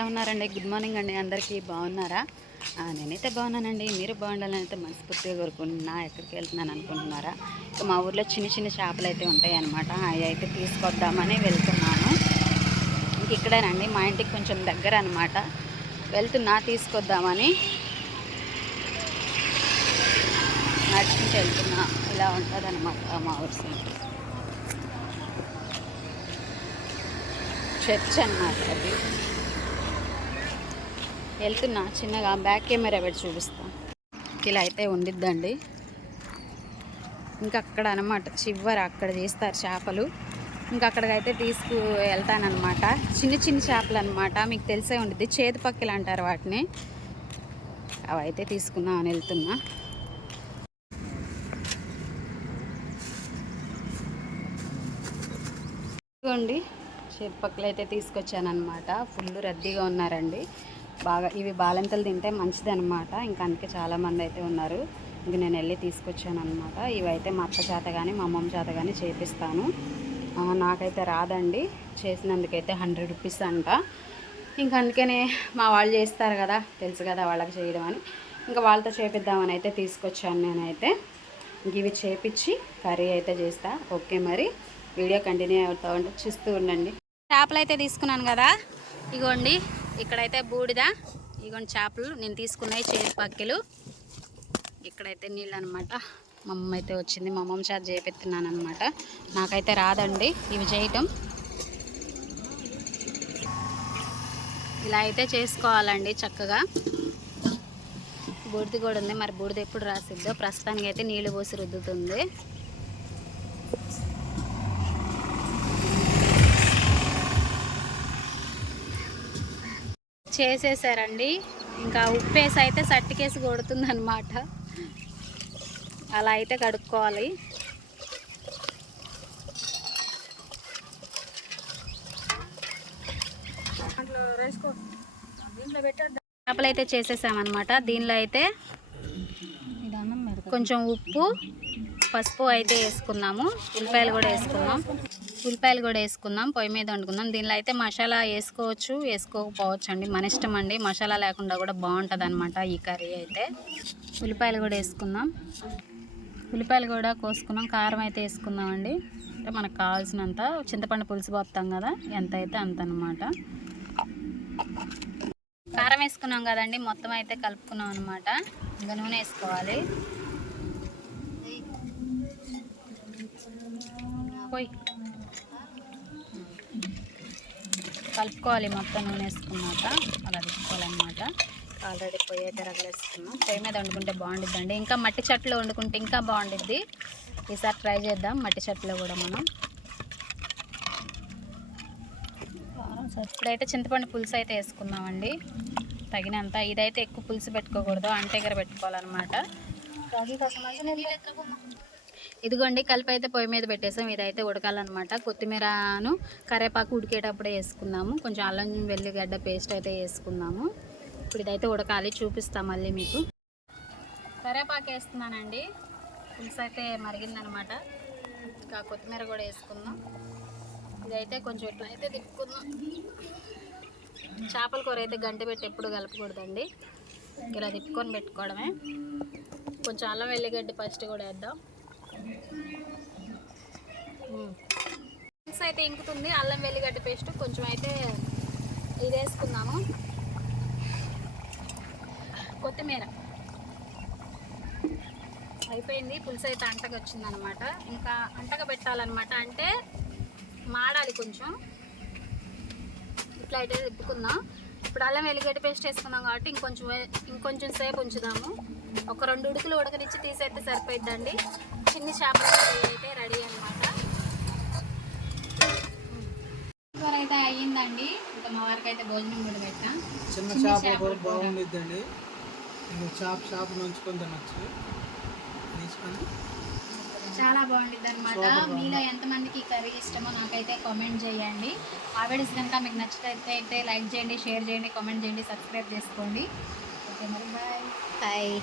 ఎలా ఉన్నారండి? Good morning అండి. అందరికీ బాగున్నారా? నేనైతే బాగున్నానండి. మీరు బాగుండాలని అయితే మనస్ఫూర్తిగా కోరుకుంటున్నా. ఎక్కడికి వెళ్తున్నాను అనుకుంటున్నారా? ఇక మా ఊర్లో చిన్న చిన్న చేపలు అయితే ఉంటాయి అన్నమాట అవి అయితే తీసుకొద్దామని వెళ్తున్నాను. ఇంక ఇక్కడేనండి మా ఇంటికి కొంచెం దగ్గర అనమాట వెళ్తున్నా తీసుకొద్దామని. నడిచించి వెళ్తున్నా. ఇలా ఉంటుంది అనమాట మా ఊరి సైడ్. చర్చ్ అన్నమాట అది. వెళ్తున్నా చిన్నగా బ్యాక్ కెమెరా పెట్టి చూపిస్తా. ఇలా అయితే ఉండిద్దండి. ఇంకా అక్కడ అనమాట చివరి అక్కడ చేస్తారు చేపలు. ఇంకా అక్కడికైతే తీసుకు వెళ్తానమాట చిన్న చిన్న చేపలు అనమాట మీకు తెలిసే ఉండిద్ది. చేతి పక్కలు అంటారు వాటిని. అవి అయితే తీసుకున్నా అని వెళ్తున్నా. ఇదిగోండి చేతిపక్కలు అయితే తీసుకొచ్చానమాట ఫుల్ రద్దీగా ఉన్నారండి. బాగా ఇవి బాలంతలు తింటే మంచిది అనమాట ఇంకా అందుకే చాలామంది అయితే ఉన్నారు. ఇంక నేను వెళ్ళి తీసుకొచ్చాను అనమాట ఇవైతే మా అత్త చేత కానీ మా అమ్మమ్మ చేత కానీ చేపిస్తాను. నాకైతే రాదండి. చేసినందుకైతే హండ్రెడ్ రూపీస్ అంట. ఇంక అందుకనే మా వాళ్ళు చేస్తారు కదా తెలుసు కదా వాళ్ళకి చేయడం అని. ఇంకా వాళ్ళతో చేపిద్దామని అయితే తీసుకొచ్చాను నేనైతే. ఇంక ఇవి చేపించి కర్రీ అయితే చేస్తా. ఓకే మరి. వీడియో కంటిన్యూ అవుతా ఉంటే చూస్తూ ఉండండి. చేపలు అయితే తీసుకున్నాను కదా ఇగోండి. ఇక్కడైతే బూడిద ఇగోండి చేపలు నేను తీసుకున్నాయి చేతి పక్కలు ఇక్కడైతే నీళ్ళు అనమాట మా అమ్మ అయితే వచ్చింది మా అమ్మమ్మ చేత చేపెత్తున్నాను అనమాట నాకైతే రాదండి ఇవి చేయటం ఇలా అయితే చేసుకోవాలండి చక్కగా. బూడిద కూడా ఉంది మరి బూడిద ఎప్పుడు రాసిద్దో. ప్రస్తుతానికి అయితే నీళ్ళు పోసి రుద్దుతుంది. చేసేసారండి. ఇంకా ఉప్పేసి అయితే సట్టికేసి కొడుతుంది అనమాట అలా అయితే కడుక్కోవాలి. చేపలు అయితే చేసేసామన్నమాట. దీనిలో అయితే కొంచెం ఉప్పు పసుపు అయితే వేసుకున్నాము. ఉల్లిపాయలు కూడా వేసుకున్నాం. ఉల్లిపాయలు కూడా వేసుకుందాం పొయ్యి మీద వండుకుందాం దీనిలో అయితే మసాలా వేసుకోవచ్చు వేసుకోకపోవచ్చు అండి మన ఇష్టం అండి. మసాలా లేకుండా కూడా బాగుంటుంది అనమాట ఈ కర్రీ అయితే. ఉల్లిపాయలు కూడా వేసుకుందాం ఉల్లిపాయలు కూడా కోసుకున్నాం. కారం అయితే వేసుకుందాం అండి అంటే మనకు కావాల్సినంత చింతపండు పులుసు పోస్తాం కదా ఎంత అయితే అంత అనమాట కారం వేసుకున్నాం కదండి. మొత్తం అయితే కలుపుకున్నాం అనమాట ఇంకా నూనె వేసుకోవాలి. పోయి కలుపుకోవాలి మొత్తం నూనె వేసుకున్నాక అలా తిప్పుకోవాలన్నమాట ఆల్రెడీ పొయ్యి అయితే రగలేసుకున్నాం పొయ్యి మీద వండుకుంటే బాగుండిద్దండి. ఇంకా మట్టి చెట్లు వండుకుంటే ఇంకా బాగుండిద్ది. ఈసారి ట్రై చేద్దాం మట్టి చెట్లు కూడా మనం. ఇప్పుడైతే చింతపండు పులుసు అయితే వేసుకుందామండి తగినంత. ఇదైతే ఎక్కువ పులుసు పెట్టుకోకూడదు. అంటేగర పెట్టుకోవాలన్నమాట. ఇదిగోండి కలిపి అయితే పొయ్యి మీద పెట్టేసాం. ఇదైతే ఉడకాలన్నమాట. కొత్తిమీరను కరేపాకు ఉడికేటప్పుడే వేసుకున్నాము కొంచెం అల్లం వెల్లిగడ్డ పేస్ట్ అయితే వేసుకున్నాము ఇప్పుడు ఇదైతే ఉడకాలి. చూపిస్తాం మళ్ళీ మీకు. కరేపాకు వేస్తున్నానండి. పులుసు అయితే మరిగిందనమాట ఇంకా కొత్తిమీర కూడా వేసుకుందాం. ఇదైతే కొంచెం ఇట్లా అయితే తిప్పుకుందాం. చేపల కూర అయితే గంట పెట్టి ఎప్పుడు కలపకూడదండి. ఇలా తిప్పుకొని పెట్టుకోవడమే. కొంచెం అల్లం వెల్లిగడ్డ ఫస్ట్ కూడా వేద్దాం. అయితే ఇంకుతుంది. అల్లం వెల్లిగడ్డ పేస్ట్ కొంచెం అయితే ఇది వేసుకున్నాము కొత్తిమీర. అయిపోయింది. పులుసు అయితే అంటగా వచ్చిందనమాట. ఇంకా అంటగా పెట్టాలన్నమాట అంటే మాడాలి కొంచెం. ఇట్లా అయితే తిప్పుకుందాం ఇప్పుడు అల్లం వెల్లిగడ్డ పేస్ట్ వేసుకున్నాం కాబట్టి ఇంకొంచెం ఇంకొంచెం సేపు ఉంచుదాము. ఒక రెండు ఉడుకులు ఉడకనిచ్చి తీసైతే సరిపోయిద్దండి. చిన్ని చేపల అయితే రెడీ అనమాట కూర అయితే అయ్యిందండి. ఇంకా మా వారికి అయితే భోజనం కూడా పెట్టాం. చిన్న చేపల కూర. బాగుండిద్దండి. చేప చేప నంచుకొని తినచ్చు. తీసుకొని చాలా బాగుంటుంది అనమాట మీలో ఎంతమందికి ఈ కర్రీ ఇష్టమో నాకైతే కామెంట్ చేయండి. ఆ వీడియోస్ కనుక మీకు నచ్చితే అయితే లైక్ చేయండి షేర్ చేయండి కామెంట్ చేయండి సబ్స్క్రైబ్ చేసుకోండి. ఓకే మరి బాయ్. బాయ్.